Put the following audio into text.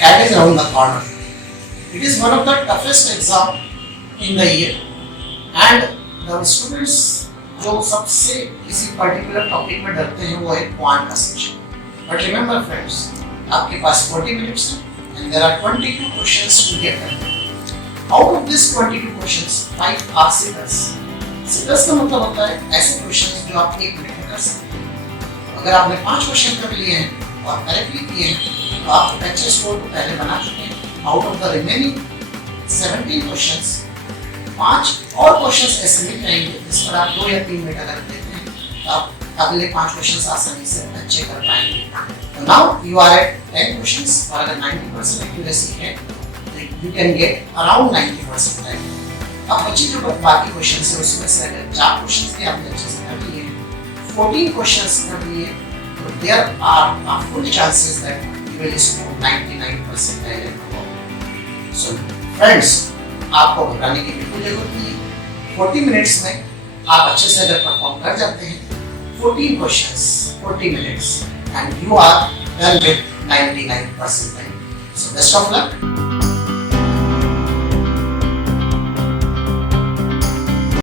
cat is around the corner. It is one of the toughest exam in the year, and the students जो सबसे किसी particular topic में डरते हैं वो है क्वांट का सेक्शन. बट रिमेंबर फ्रेंड्स, आपके पास 40 मिनट्स हैं and there are 22 questions to get done. Out of this 22 questions, 5 are sitters. Sitters का मतलब होता है ऐसे questions जो आप 1 मिनट में कर सकते हैं. अगर आपने 5 क्वेश्चन कर लिए हैं और करेक्टली किए हैं तो आप अच्छे स्कोर को पहले बना चुके हैं. Out of the remaining 17 questions 5 और क्वेश्चंस ऐसे मिल जाएंगे जिस पर आप 2 या 3 मिनट अगर देते हैं तो आप अगले 5 क्वेश्चंस आसानी से अच्छे कर पाएंगे. तो now you are at 10 questions और अगर 90% एक्यूरेसी है तो you can get around 90% time. अब बची जो बाकी क्वेश्चंस है उसमें से अगर 4 क्वेश्चंस भी आपने अच्छे से कर लिए, 14 क्वेश्चंस कर लिए, तो there are full chances that you will score 99% time. So friends, आपको घबराने की बिल्कुल जरूरत नहीं है. 40 मिनट्स में आप अच्छे से अगर परफॉर्म कर जाते हैं 14 questions 40 minutes and you are done with 99% time. So best of luck.